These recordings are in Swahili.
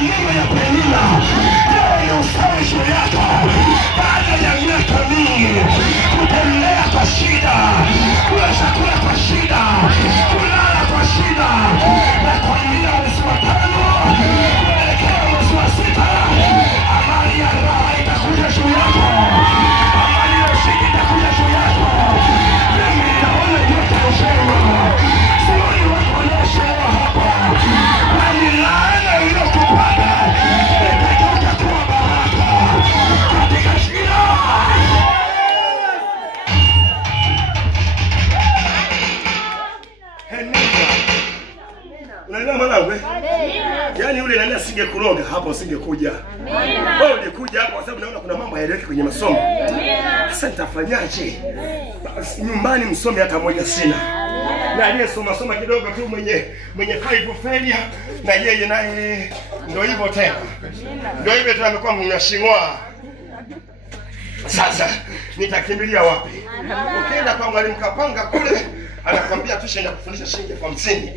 neema ya Penina leo ni ushawishi yako. Baada ya miaka mingi kutembea kwa shida, kula chakula kwa shida, kulala kwa shida, na kwa nini usiwatano kuelekea mwezi wa 6, amani ya Roho itakuja juu yako. Amani ya ushindi itakuja juu yako. Mimi naona yote ushewa. Sioni wako leo hapa. Kwani laana iliyokupata itageuka kuwa baraka katika jina. Unaelewa mwanangu? Yaani yule nani asingekuroga hapo usingekuja. Wewe ulikuja hapo kwa sababu naona kuna mambo hayaeleweki kwenye masomo. Sasa nitafanyaje? Nyumbani msomi hata mmoja sina. Na aliyesoma kidogo tu mwenye 5 failure na yeye naye ndio hivyo tena. Ndio hivyo tu amekuwa mnashingwa. Sasa nitakimbilia wapi? Ukienda kwa mwalimu Kapanga kule anakwambia tushaenda kufundisha shilingi 50.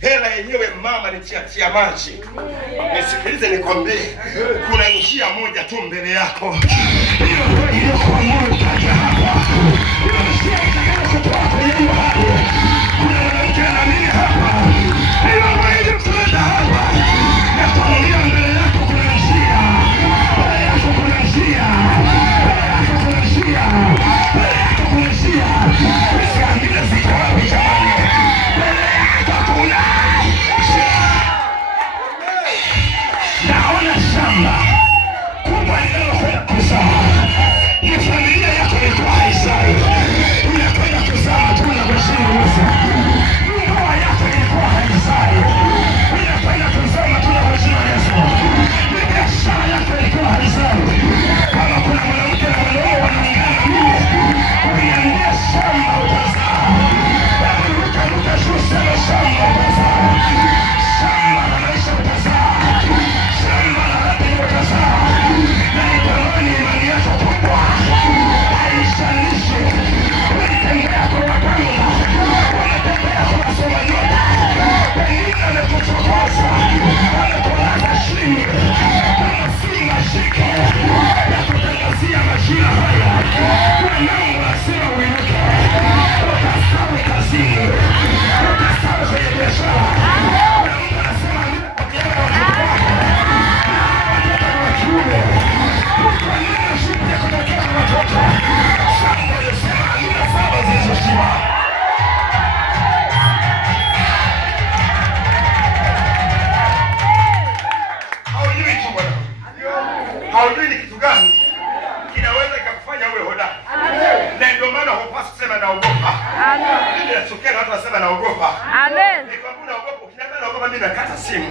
Hela yenyewe mama ni tia maji. Nisikilize nikwambie, kuna njia moja tu mbele yako. Hiyo ndio kwa Mungu kaja hapa. Hiyo njia itakayokutoa kwenye hali. Kuna mwanamke na mimi hapa. Hiyo ndio kuleta hapa. Na kwa mbele yako kuna njia. Mbele yako kuna njia. Mbele yako kuna njia. Mbele yako kuna njia. Usiangalie ziko wapi jamani. Mbele yako kuna naona shamba kubwa linalokwenda kuzaa. Ni familia yako ilikuwa haizai, inakwenda kuzaa matunda kwa shina Yesu. Ndoa yako ilikuwa haizai, inakwenda kuzaa matunda kwa shina Yesu. Biashara yako ilikuwa haizai. Kama kuna mwanamke na mwanaume wanaungana mimi kuniambia shamba utazaa, ruka juu sema shamba utazaa. Shamba la maisha utazaa. Shamba la rapi utazaa. Na itamani imani yako kubwa. Haishalishi unatembea kwa waganga, unatembea kwa wasoma nyota. Pengine amekuchokoza, amekulaza chini. Kama si mashike ya kutangazia majina haya, mwanangu lazima uinuke. Utastawi kazini, utastawi kwenye biashara. Haujui ni kitu gani kinaweza ikakufanya uwe hodari. Na ndio maana hupaswi kusema naogopa. Mimi natokea na watu wasema naogopa. Nikwambia unaogopa, ukiniambia naogopa mimi nakata simu.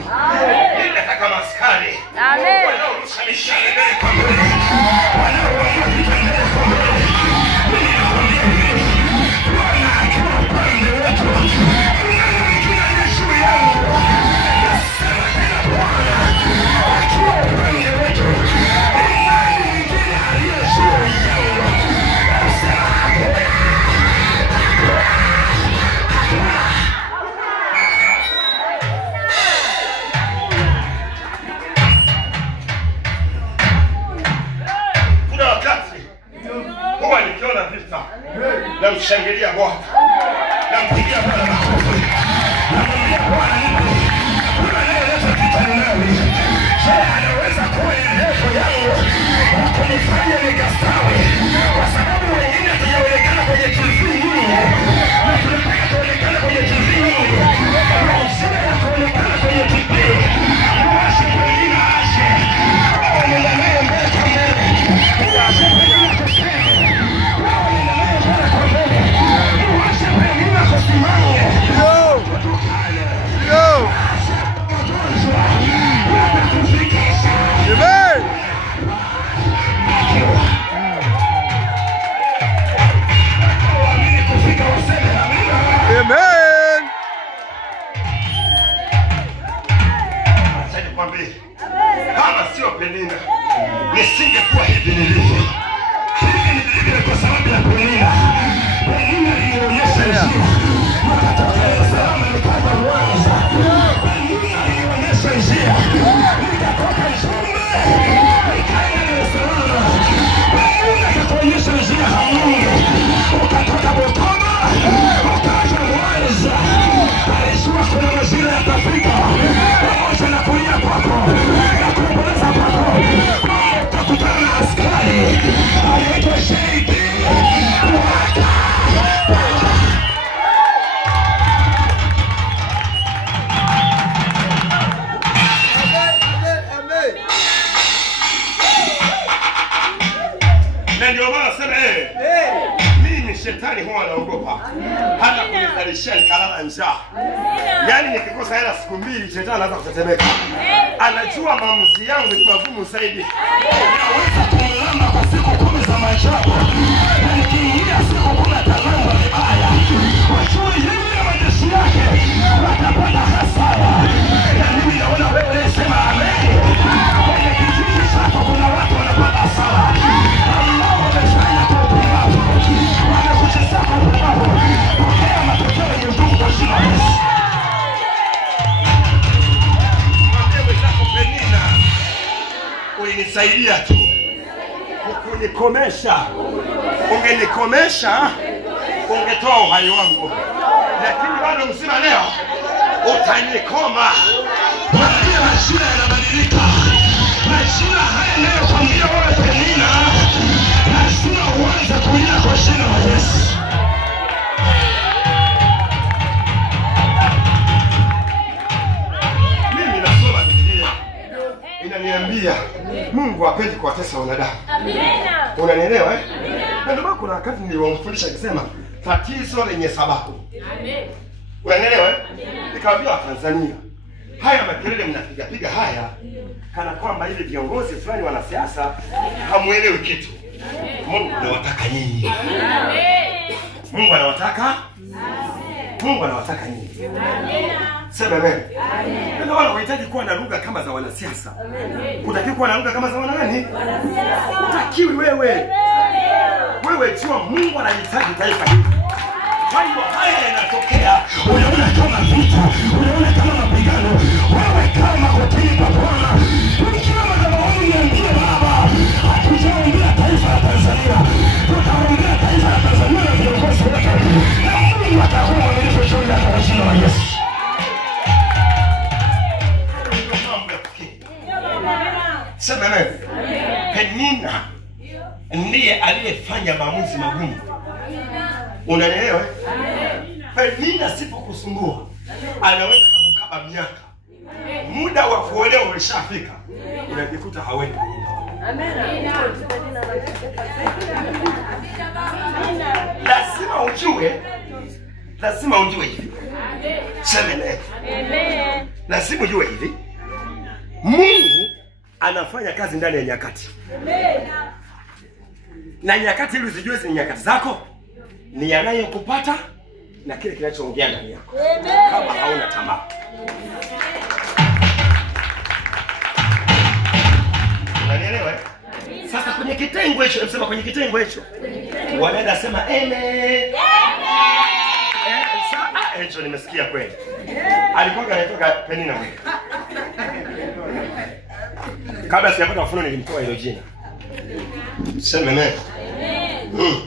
Mimi nataka maskari. Wanaorusha mishale mbele kwa mbele. Wanaoruka mbele kwa mbele. Mimi nakwambia hivi. Bwana akiwa upande wetu. Kuna Yesu yangu. Nasema tena Bwana akiwa upande wetu. Kuna wakati huwa nikiona vita namshangilia Bwana, nampigia Bwana makofi, namwambia Bwana kuna anayeleta vita nami. Anaweza kuwa ndefu yangu kunifanya nikastawi, kwa sababu wengine hatujaonekana kwenye TV hii na tunataka tuonekane kwenye TV hii. Maisha ya kuonekana kwenye TV muache pengine ashe nenda naye mbele kwa mbele, muache pengine kusema nenda naye mbele kwa mbele, muache pengine kusimama Amen. Amen. Acha nikwambie, kama sio Penina nisingekuwa hivi nilivyo. Hivi nilivyo kwa sababu ya Penina. Penina ilionyesha njia. Mtakatifu salama nipata mwanza. Penina ilionyesha njia. naweza nikalala njaa. Yaani nikikosa hela siku 2 shetani anaanza kutetemeka. Anajua maamuzi yangu ni magumu zaidi. Naweza kulamba kwa siku 10 za maisha yangu. Na nikiingia siku 10 talamba vibaya. Wajue yeye na majeshi yake watapata hasara. Na mimi naona wewe sema amen. Kwenye kijiji chako kuna watu wanapata hasara. Allah amefanya kwa upumbavu. Wanakucheza kwa upumbavu. Pokea matokeo yenye nguvu kwa jina la Yesu. Penina, ulinisaidia tu. Ukunikomesha. Ungenikomesha, ungetoa uhai wangu. Lakini bado mzima leo, utanikoma. Mwambie majina yanabadilika. Majina haya leo kwambia wewe Penina, lazima uanze kulia kwa jina la Yesu. Inaniambia Mungu hapendi kuwatesa wanadamu. Amina. Unanielewa eh? Amina. Ndio maana kuna wakati niliwamfundisha akisema tatizo lenye sababu. Amen. Unanielewa eh? Nikamwambia Tanzania, haya makelele mnapiga haya kana kwamba hivi viongozi fulani wanasiasa hamuelewi kitu. Mungu anawataka nyinyi. Amen. Mungu anawataka? Mungu anawataka nyinyi. Amina. Sema amen. Amen. Ndio wale wanahitaji kuwa na lugha kama za wanasiasa. Amen. Unataka kuwa na lugha kama za nani? Wanasiasa. Utakiwi wewe. Amen. Wewe jua Mungu anahitaji taifa hili. Kwa hiyo haya yanatokea, unaona kama vita, unaona kama mapigano. Wewe kama kutii kwa Bwana, ukiwa madhabahuni niambie Baba, hatujaombea taifa la Tanzania. Tutaombea taifa la Tanzania na viongozi wake. Na Mungu atakuwa mwaminifu juu ya kwa jina la Yesu. Sema amen. Penina ndiye aliyefanya maamuzi magumu. Unanielewa? Penina sipokusumbua anaweza kukaba miaka. Muda wa kuolewa umeshafika. Unajikuta hawendi. Amen. Lazima ujue hivi. Sema amen. Lazima ujue hivi. Mungu anafanya kazi ndani ya nyakati. Amen. Na nyakati hizo zijue ni nyakati zako, ni yanayokupata na kile kinachoongea ndani yako. Amen. Kama hauna tamaa. Unanielewa? Sasa kwenye kitengo hicho, nasema kwenye kitengo hicho. Wanaenda sema amen. Hicho nimesikia kweli. Alikuwa anatoka Penina wewe. Kabla sijapata mafuno nilimtoa hilo jina. Sema amen. Amen.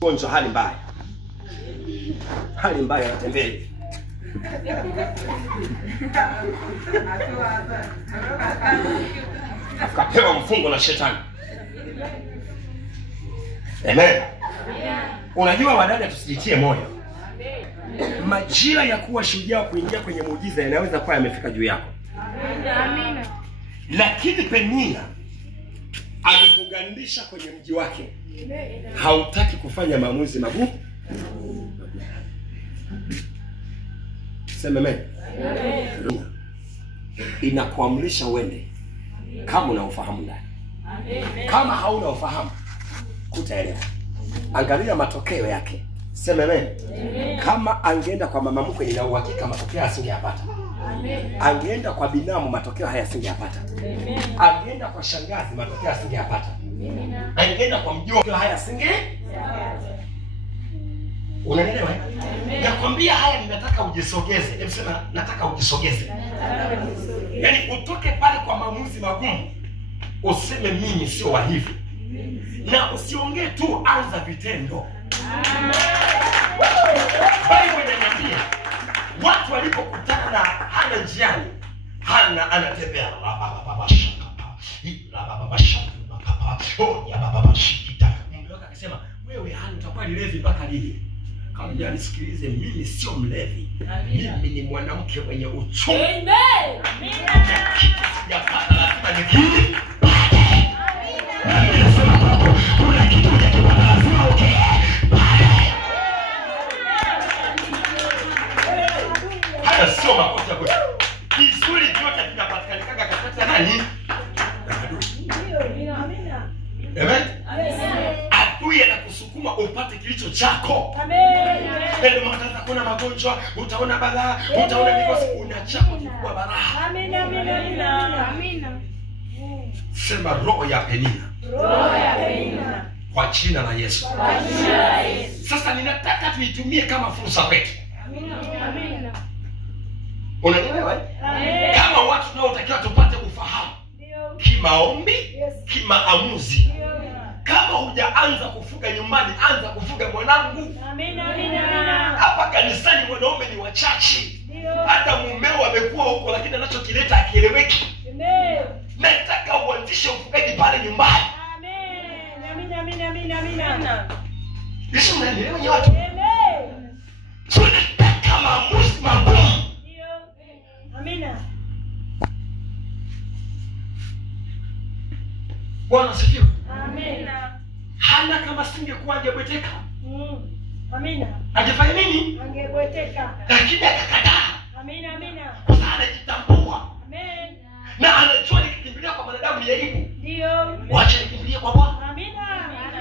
Gonzo hali mbaya. Hali mbaya anatembea hivi. Akapewa mfungo na shetani. Amen. Unajua wadada, tusijitie moyo. Majira ya kuwa shujaa kuingia kwenye muujiza yanaweza kuwa yamefika juu yako. Amina. Lakini Penina amekugandisha kwenye mji wake. Hautaki kufanya maamuzi magumu. Sema amen. Inakuamrisha uende kama una ufahamu ndani. Kama hauna ufahamu kutaelewa. Angalia matokeo yake. Sema amen. Kama angeenda kwa mama mkwe ina uhakika matokeo asingeyapata. Angeenda kwa binamu matokeo haya asingeyapata. Angeenda kwa shangazi matokeo asingeyapata. Angeenda kwa mjomba haya asingeyapata. Unanielewa? Nakwambia haya ninataka ujisogeze. Hebu sema nataka ujisogeze. Yaani utoke pale kwa maamuzi magumu. Useme mimi sio wa hivi. Na usiongee tu, anza vitendo. Bible inaniambia watu walipokutana na Hana njiani, Hana anatembea Mungu akasema, wewe Hana utakuwa ni levi mpaka lini? Kaambia nisikilize, mimi sio mlevi. Mimi ni mwanamke mwenye uchungu. Amen. Sijapata lazima nikiri. Kuna kitu cha kibaba lazima Sio makosa ya kwetu. Vizuri vyote vinapatikana katika nani? Ndio, amina. Amen. Adui anakusukuma upate kilicho chako. Amen. Ndio maana kuna magonjwa, utaona balaa, utaona mikosi, unachako kukua balaa. Amina, amina, amina. Sema roho ya Penina. Roho ya Penina. Kwa jina la Yesu. Kwa jina la Yesu. Sasa ninataka tuitumie kama fursa kwetu. Amina, amina. Unaelewa? Amen. Kama watu tunaotakiwa tupate ufahamu. Ndio. Kimaombi, kimaamuzi. Kama hujaanza kufuga nyumbani, anza kufuga mwanangu. Amina, amina. Hapa kanisani wanaume ni wachache. Hata mumeo amekuwa huko lakini anachokileta akieleweki. Amen. Nataka uanzishe ufugaji pale nyumbani. Amen. Amina, amina, amina, amina. Yesu mnaelewa nyote watu? Amen. So nataka maamuzi magumu. Ndio. Amina. Bwana asifiwe. Amen. Hana kama singekuwa angebweteka. Amina. Angefanya nini? Angebweteka. Lakini akakataa. Amina, amina. Kwa sababu anajitambua. Amen. Na anajua nikikimbilia kwa wanadamu ni aibu. Ndio. Wacha nikimbilie kwa Bwana. Amina.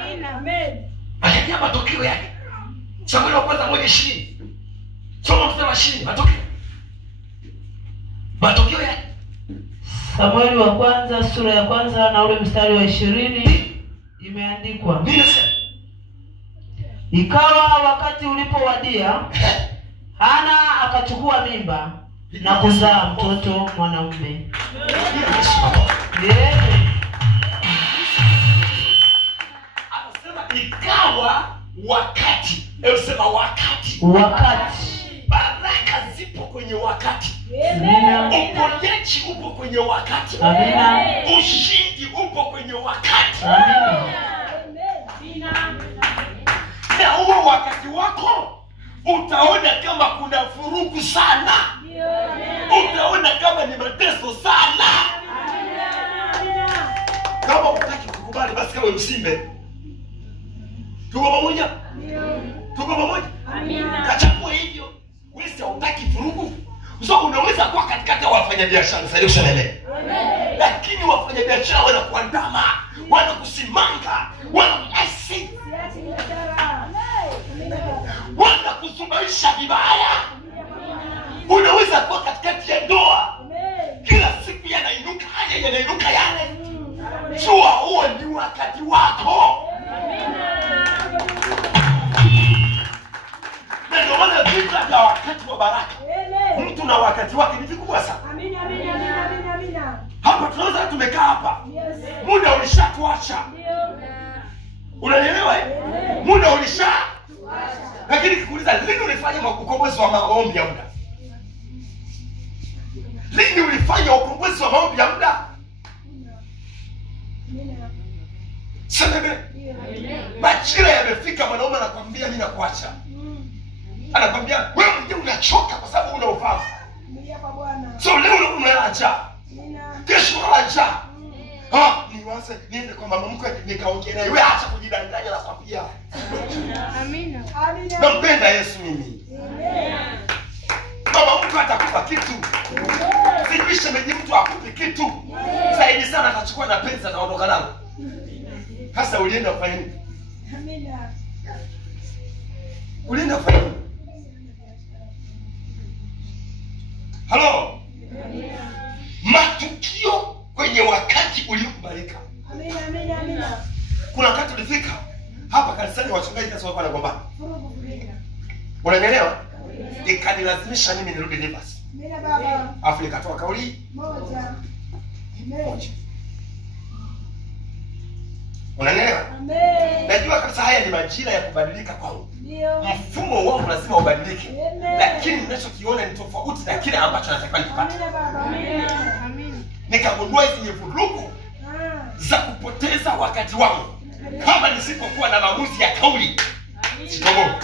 Amina. Amen. Angalia matokeo yake. Samueli wa kwanza 1:20. Soma mstari wa 20 matokeo. Matokeo yake. Samueli wa kwanza sura ya kwanza na ule mstari wa 20 imeandikwa. Ikawa wakati ulipowadia, Hana akachukua mimba na kuzaa mtoto mwanamume. Anasema ikawa wakati. Sema wakati. Wakati. Baraka zipo kwenye wakati. Amina. Uponyaji upo kwenye wakati. Amina. Ushindi upo kwenye wakati. Amina. Na huo wakati wako utaona kama kuna furugu sana. Utaona kama ni mateso sana. Kama hutaki kukubali basi kama msimbe. Tuko pamoja? Tuko pamoja? Amina. Kachagua hivyo. Wewe hutaki furugu. So unaweza kuwa katikati ya wafanyabiashara, sasa ushaelewa. Amen. Lakini wafanyabiashara wanakuandama, wanakusimanga, wanakuasi. Wanakusubaisha vibaya. Unaweza kuwa katikati ya ndoa. Kila siku yanainuka haya yanainuka yale. Jua huo ni wakati wako. Na ndio maana vita vya wakati wa baraka. Mtu na wakati wake ni vikubwa sana. Amina, amina, amina, amina. Hapa tunaweza tumekaa hapa. Muda ulishatuacha. Unanielewa? Muda ulishatuacha. Lakini kikuuliza lini ulifanya ukombozi wa maombi ya muda? Lini ulifanya ukombozi wa maombi ya muda? Sema majira yamefika, mwanaume anakuambia mimi nakuacha. Anakuambia wewe mwenyewe unachoka kwa sababu una ufahamu. So leo unaacha. Kesho unaacha. Niwaze niende kwa mama mkwe nikaongea naye. Wewe acha kujidanganya na kwambia. Amina. Amina. Nampenda Yesu mimi. Amen. Mama mkwe atakupa kitu. Sijui shemeji mtu akupe kitu. Zaidi sana atachukua na pesa na ondoka nalo. Sasa ulienda kufanya nini? Amina. Ulienda kufanya nini? Halo. Matukio kwenye wakati uliokubalika. Amina, amina, amina. Kuna wakati ulifika hapa kanisani wachungaji kasa wako wanagombana. Unanielewa? Ikanilazimisha mimi nirudi Rivers. Amina baba. Afu nikatoa kauli moja. Amen. Unanielewa? Amen. Najua kabisa haya ni majira ya kubadilika kwangu. Ndio. Mfumo wangu lazima ubadilike. Amen. Lakini ninachokiona ni tofauti na kile ambacho natakiwa nipate. Amina baba. Amina. Amina. Nikagundua hizi vurugu za kupoteza wakati wangu. Kama nisipokuwa na maamuzi ya kauli, sitoboa.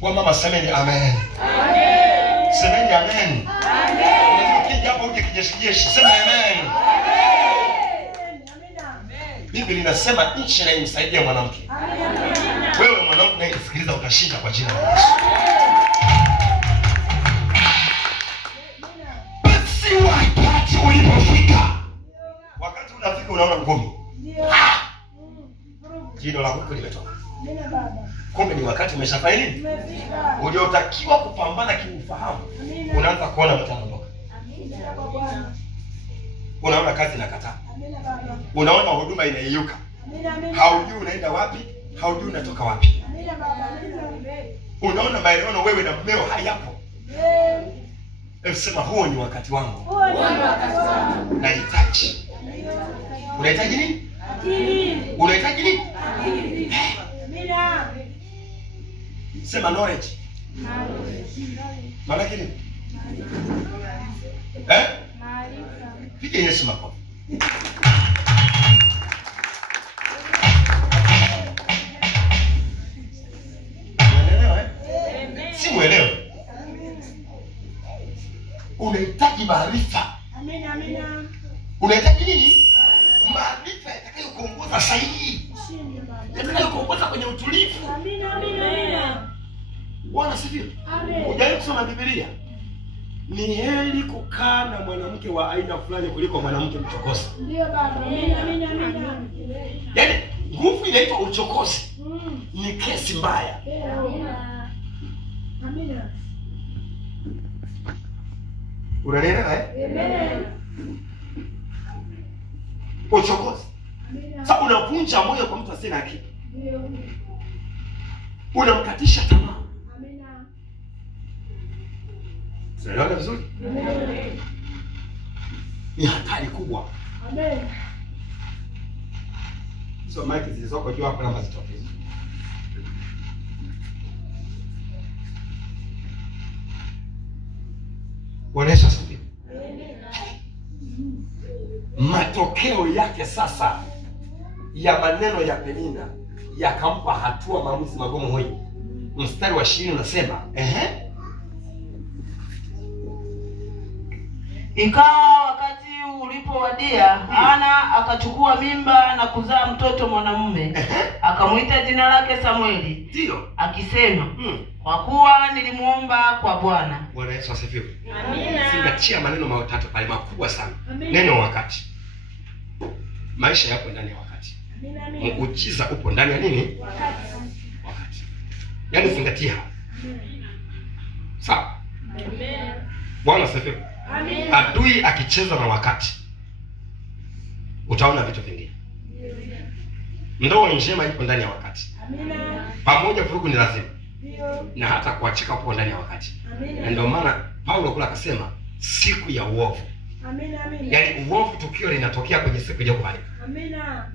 Kwa mama semeni amen. Amen. Semeni amen. Amen. Ukija hapo uje kijeshi sema amen. Amen. Amina. Biblia inasema nchi inamsaidia mwanamke. Amen. Wewe mwanamke unaisikiliza utashinda kwa jina la Yesu. Basi wakati ulipofika, wakati unafika unaona ngumi. Jino la kuku limetoka. Kumbe ni wakati umeshafanya nini? Uliotakiwa kupambana kiufahamu. Unaanza kuona mtu anaondoka. Unaona kazi inakataa. Unaona huduma inayeyuka. Haujui unaenda wapi, haujui unatoka wapi. Unaona maelewano wewe na mmeo hayapo. Sema huo ni wakati wangu. Nahitaji. Unahitaji nini? Unahitaji nini? Sema knowledge. Maana nini? Piga Yesu makofi. Unaelewa Si muelewe. Unahitaji maarifa. Amina. Unahitaji nini? Maarifa yatakayokuongoza sahihi. Yatakayokuongoza kwenye utulivu. Amina. Bwana sifiwe. Unajua kusoma Biblia. Ni heri kukaa na mwanamke wa aina fulani kuliko mwanamke mchokozi. Ndio baba. Amina. Yaani nguvu inaitwa uchokozi. Ni kesi mbaya. Amina. Unaelewa Amen. Uchokozi. Sasa unavunja moyo kwa mtu asiye na akili. Ndio. Unamkatisha tamaa. Amina. Unaelewa vizuri? Amen. Ni hatari kubwa. Amen. Hizo maiki zilizoko juu hapo namba zitokeze. Bwana asifiwe. Matokeo yake sasa ya maneno ya Penina yakampa hatua maamuzi magumu huyu. Mstari wa 20 unasema, Ikawa wakati ulipowadia, Hana akachukua mimba na kuzaa mtoto mwanamume. Akamuita jina lake Samueli. Ndio. Akisema, kwa kuwa nilimuomba kwa Bwana. Bwana Yesu asifiwe. Amina. Zingatia maneno matatu pale makubwa sana. Amina. Neno wakati. Maisha yapo ndani ya wakati. Amina. Muujiza upo ndani ya nini? Wakati. Yaani zingatia. Sawa. Amen. Bwana asifiwe. Amina. Adui akicheza na wakati, utaona vitu vingine. Ndoa njema ipo ndani ya wakati. Amina. Pamoja vurugu ni lazima. Ndio. Na hata kuachika upo ndani ya wakati. Amina. Na ndio maana Paulo kula akasema siku ya uovu. Amina. Yaani uovu tukio linatokea kwenye siku ya kuharibika. Amina.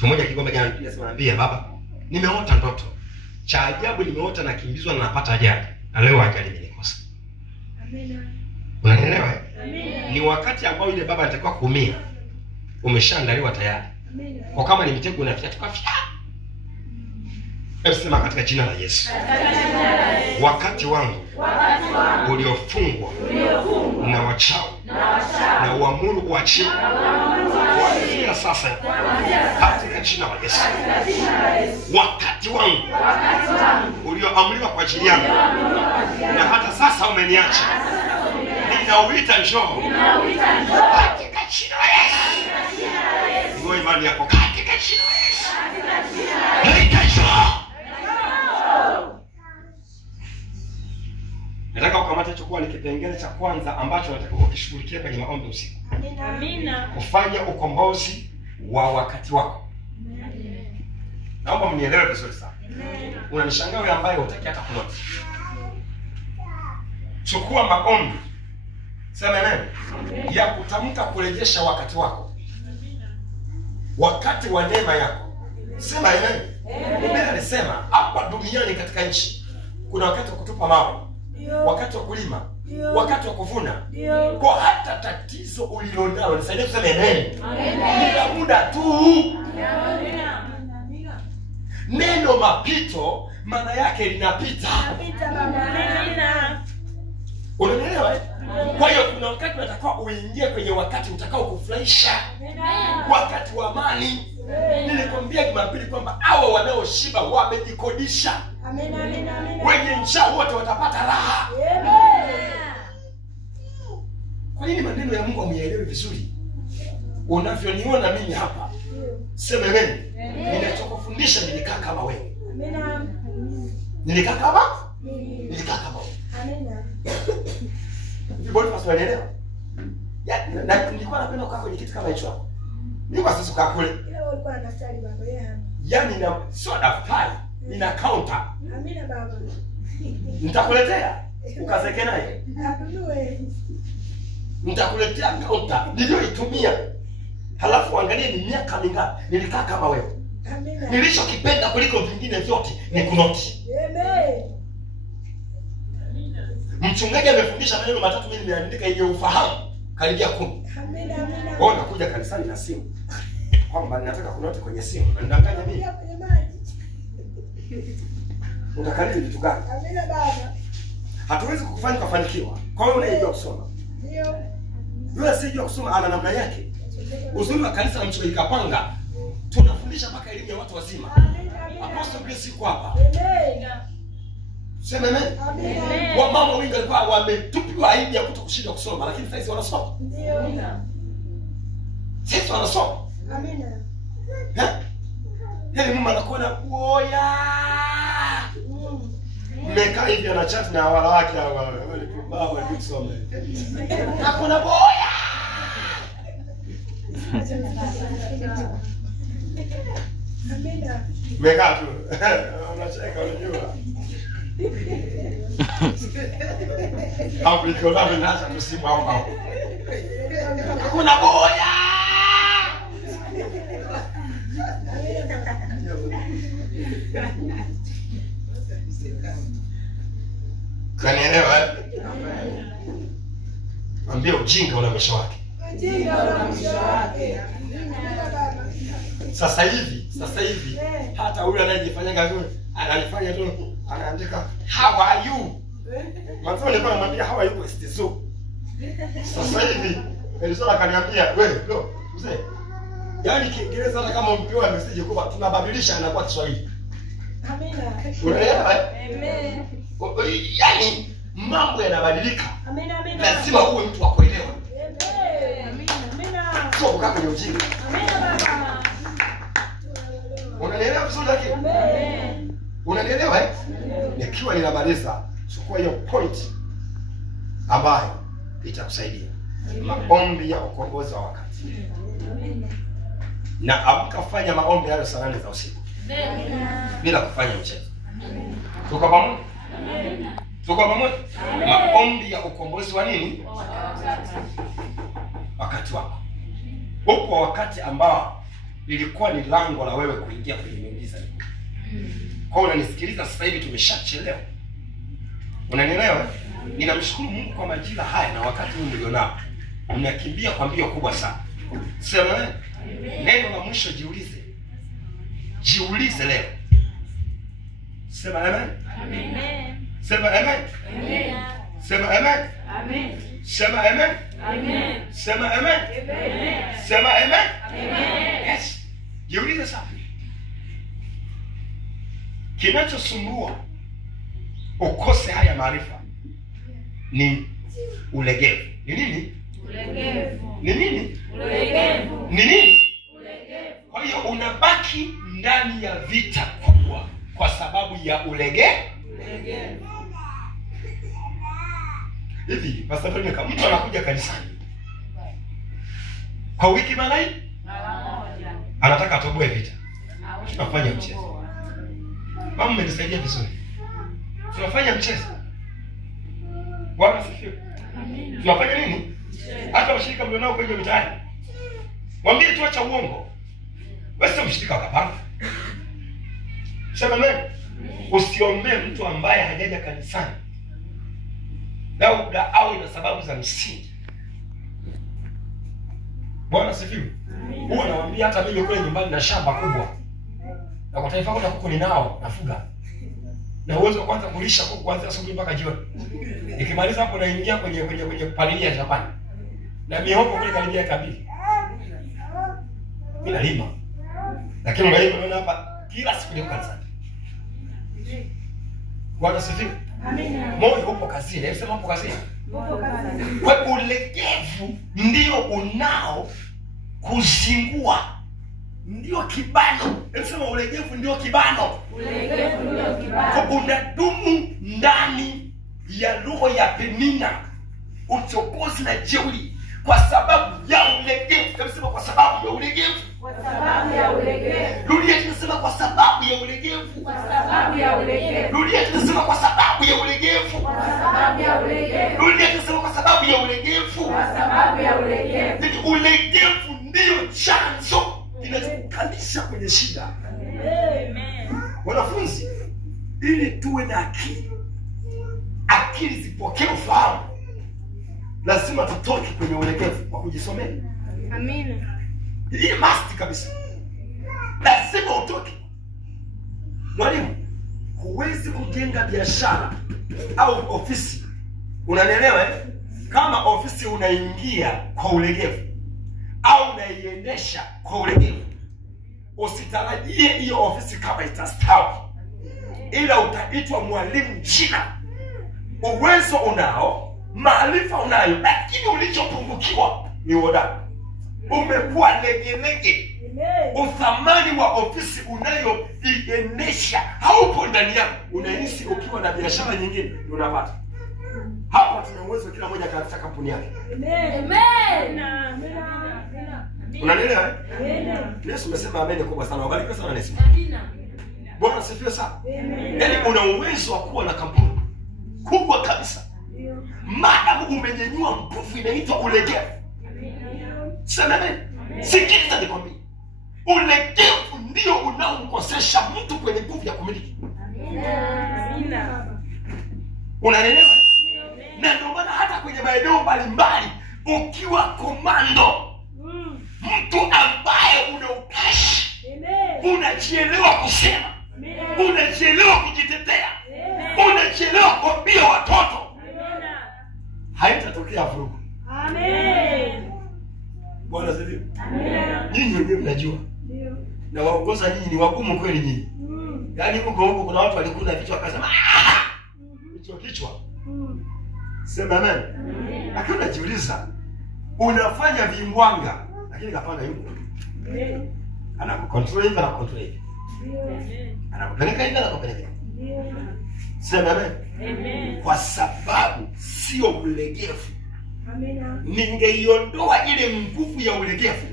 Tumoja Kigoma jana tunasema baba, nimeota ndoto. Cha ajabu nimeota nakimbizwa na napata ajali. Na leo ajali imenikosa. Amina. Unaelewa? Amina. Ni wakati ambao yule baba anatakiwa kuumia. Umeshaandaliwa tayari. Amina. Kwa kama ni mtego unafikia tukafia. Sema katika jina la Yesu. Wakati wangu uliofungwa na wachawi na uamuru kuachia kuanzia sasa katika jina la Yesu. Wakati wangu ulioamriwa kwa ajili yangu na hata sasa umeniacha, ninauita njoo katika jina la Yesu. Ngoja imani yako katika jina la Yesu. Nataka ukamata chukua ni kipengele cha kwanza ambacho nataka ukishughulikia kwenye maombi usiku. Amina. Kufanya ukombozi wa wakati wako. Amina. Naomba mnielewe vizuri sana. Amina. Unanishangaa wewe ambaye hutaki hata kunoti. Chukua maombi. Sema neno ya kutamka kurejesha wakati wako. Amina. Wakati wa neema yako. Sema amen. Biblia inasema hapa duniani katika nchi kuna wakati wa kutupa mawe, wakati wa kulima, wakati wa kuvuna. Kwa hata tatizo ulilonalo nisaidie kusema amen. Ni muda tu. Neno mapito maana yake linapita. Unaelewa? Kwa hiyo kuna wakati unatakiwa uingie kwenye wakati utakao kufurahisha. Wakati wa amani. Nilikwambia Jumapili kwamba hao wanaoshiba wamejikodisha. Amina, amina, amina. Wenye njaa wote watapata raha. Amen. Kwa nini maneno ya Mungu amuelewe vizuri? Unavyoniona mimi hapa, sema amen. Ninachokufundisha nilikaa kama wewe. Amina. Nilikaa kama wewe. Amina. Vibodi basi wanaelewa. Ya, na nilikuwa napenda kukaa kwenye kitu kama hicho hapo. Nilikuwa sasa kukaa kule. Ile ulikuwa na daftari baba yeye. Yaani na sio daftari, nina counter. Amina baba. Nitakuletea. Ukazeke naye. Akunue. Nitakuletea counter niliyoitumia. Halafu angalia ni miaka mingapi nilikaa kama wewe. Amina. Nilichokipenda kuliko vingine vyote ni kunoti. Amen. Mchungaji amefundisha maneno matatu mimi nimeandika yenye ufahamu karibia 10. Amina, amina. Wewe unakuja kanisani na simu. Kwamba ninataka kunoti kwenye simu. Unanidanganya mimi. Kwenye maji. Utakariri vitu gani? Amina baba. Hatuwezi kukufanya kufanikiwa. Kwa hiyo unayejua kusoma. Ndio. Yule asiyejua kusoma ana namna yake. Uzuri wa kanisa la Mchungaji Kapanga tunafundisha mpaka elimu ya watu wazima. Amina, amina. Apostle Grace yuko hapa. Amen. Sema amen. Amina. Wamama wengi walikuwa wametupiwa aibu ya kutokushinda kusoma, lakini sasa hivi wanasoma. Ndio. Sasa wanasoma. Amina. Yaani mama anakuona boya. Mmekaa hivi ana chat na wala wake hawa wale baba kusoma. Hakuna boya. Amina. Mmekaa tu. Unacheka unajua. Hapo iko na nasa kusimu hapo. Hakuna boya. Kanielewa? Ambia ujinga una mwisho wake. Ujinga una mwisho wake. Sasa hivi hata huyu anayejifanyanga tu ananifanya tu anaandika how are you? Mwanzo nilikuwa namwambia how are you Estizo. Sasa hivi Elisha akaniambia wewe lo mzee. Yaani Kiingereza hata kama mpiwa message kwa tunabadilisha inakuwa Kiswahili. Amina. Unaelewa? Amen. Yaani mambo yanabadilika. Amina, amina. Lazima uwe mtu wa kuelewa. Amen. Amina, amina. Sio kukaa kwenye ujinga. Amina baba. Unanielewa vizuri lakini? Amen. Unanielewa Nikiwa ninamaliza, chukua hiyo point ambayo itakusaidia. Maombi ya ukombozi wa wakati. Na amkafanya maombi hayo saa 8 za usiku. Bila kufanya mchezo. Tuko pamoja? Tuko pamoja? Maombi ya ukombozi wa nini? Wakati wako. Upo wakati ambao ilikuwa ni lango la wewe kuingia kwenye miujiza. Kwa unanisikiliza sasa hivi tumeshachelewa. Unanielewa? Ninamshukuru Mungu kwa majira haya na wakati huu nilionao. Unakimbia kwa mbio kubwa sana. Sema wewe. Neno la mwisho jiulize. Jiulize leo. Sema amen. Amen. Sema amen. Amen. Sema amen. Amen. Sema amen. Amen. Sema amen. Amen. Sema amen. Amen. Yes. Jiulize sana. Kinachosumbua ukose haya maarifa ni ulegevu. Ni nini? Ulegevu. Ni nini? Ulegevu. Ni nini? Ulegevu. Kwa hiyo unabaki ndani ya vita kubwa kwa sababu ya ulegevu. Hivi Pastor Tony, kama mtu anakuja kanisani kwa wiki mara moja anataka atoboe vita, tunafanya mchezo. Mama mmenisaidia vizuri. Tunafanya mchezo. Bwana asifiwe. Tunafanya nini? Hata washirika mlionao kwenye mitaani, mwambie tu acha uongo. Wewe sio mshirika wa Kapanga. Sema amen. Usiombee mtu ambaye hajaja kanisani. Labda awe na sababu za msingi. Bwana asifiwe. Huwa nawaambia hata mimi kule nyumbani na shamba kubwa. Na kwa taifa kuna kuku ninao nafuga. Na uwezo kwanza kulisha kuku kuanzia asubuhi mpaka jioni. Nikimaliza hapo naingia kwenye palilia shambani. Na mihogo kule karibia kabili. Mimi nalima. Lakini ungalima unaona hapa kila siku ni kanisani. Bwana sifiwe. Amina. Moyo upo kazini. Hebu sema upo kazini. Upo kazini. Kwa ulegevu ndio unao kuzingua. Ndio kibano. Hebu sema ulegevu ndio kibano. Ulegevu ndio kibano. Kwa unadumu ndani ya roho ya Penina, uchokozi na jeuri kwa sababu ya ulegevu. Hebu sema kwa sababu ya ulegevu. Kwa sababu ya ulegevu. Rudia tunasema kwa sababu ya ulegevu. Kwa sababu ya ulegevu. Rudia tunasema kwa sababu ya ulegevu. Kwa sababu ya ulegevu. Rudia tunasema kwa sababu ya ulegevu. Kwa sababu ya ulegevu. Ulegevu ndio chanzo kinachokalisha kwenye shida. Amen. Wanafunzi, ili tuwe na akili zipokee ufahamu, lazima tutoke kwenye ulegevu kwa kujisomea. Amina. Hii must kabisa. Lazima utoke. Mwalimu, huwezi kujenga biashara au ofisi, unanielewa eh? Kama ofisi unaingia kwa ulegevu au unaiendesha kwa ulegevu, usitarajie hiyo ofisi kama itastawi, ila utaitwa mwalimu jina. Uwezo unao, maarifa unayo, lakini ulichopungukiwa ni uhodari. Umekuwa legelege. Uthamani wa ofisi unayoiendesha haupo ndani yako. Unahisi ukiwa na biashara nyingine unapata. Hapa tuna uwezo kila mmoja katika kampuni yake. Amen. Unanielewa eh? Yesu amesema amen kubwa sana. Wabariki sana Yesu. Amina. Bwana asifiwe sana. Yaani una uwezo wa kuwa na kampuni kubwa kabisa. Maadamu umenyenyua nguvu inaitwa ulegevu. Sema amen. Sikiliza nikwambie. Ulegevu ndio unaomkosesha mtu kwenye nguvu ya kumiliki. Amina. Unanielewa? Na ndio maana hata kwenye maeneo mbalimbali ukiwa komando, mtu ambaye una utashi, unajielewa kusema, unajielewa kujitetea, unajielewa kuambia watoto, haitatokea vurugu. Amen. Bwana asifiwe. Amen. Nyinyi wenyewe mnajua. Na waongoza nyinyi ni wagumu kweli nyinyi. Yaani huko kuna watu walikula vichwa wakasema kichwa. Sema amen. Lakini unajiuliza, unafanya vimbwanga lakini kapanga yuko. Anakucontrol hivi na control hivi. Anakupeleka hivi na kupeleka. Sema amen. Amen. Kwa sababu sio ulegevu. Amina. Ningeiondoa ile nguvu ya ulegevu,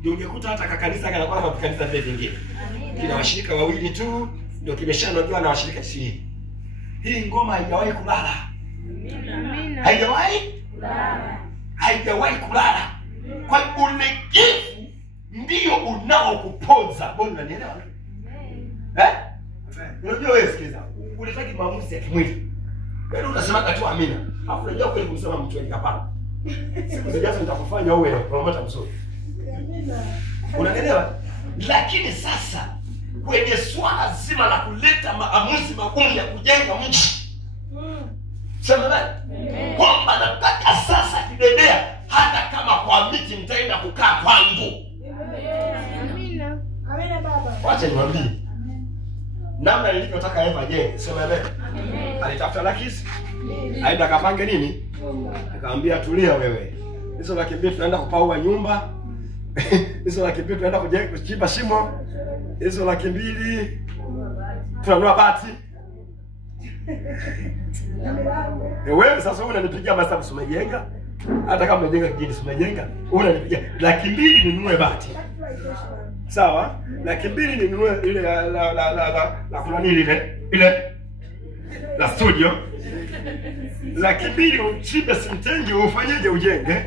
ndio ungekuta hata kanisa kanakuwa kama kanisa vingine. Kina washirika wawili tu ndio kimeshanojua na washirika 20. Hii ngoma haijawahi kulala. Amina. Haijawahi kulala. Kwa ulegevu ndio unaokuponza. Mbona unanielewa? Eh? Unajua wewe sikiliza. Unataka maamuzi ya kimwili. Wewe unasema tu amina. Alafu unajua kweli kumsema mtu wengi hapana. Siku zijazo nitakufanya uwe promoter mzuri. Unanielewa? Lakini sasa kwenye swala zima la kuleta maamuzi magumu ya kujenga mji. Sema nani? Kwamba nataka sasa kidedea hata kama kwa miti mtaenda kukaa kwangu. Amina. Amina baba. Wacha niwaambie. Namna nilivyotaka Eva jenge. Sema amen. Alitafuta lakisi. Aenda akapange nini? Akamwambia tulia wewe. Hizo laki mbili tunaenda kupaua nyumba. Hizo laki mbili tunaenda kuchimba shimo. Hizo laki mbili tunanua bati. Wewe sasa unanipigia masabu sumejenga. Hata kama umejenga kijiji sumejenga, unanipigia laki mbili ninunue bati. Sawa? Laki mbili ninunue ile la kuna nini ile la studio. Laki mbili uchimbe simtengi ufanyeje ujenge.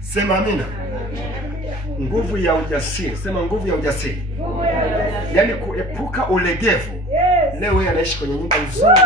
Sema amina. Nguvu ya ujasiri. Sema nguvu ya ujasiri. Yaani kuepuka ulegevu. Leo yeye anaishi kwenye nyumba nzuri.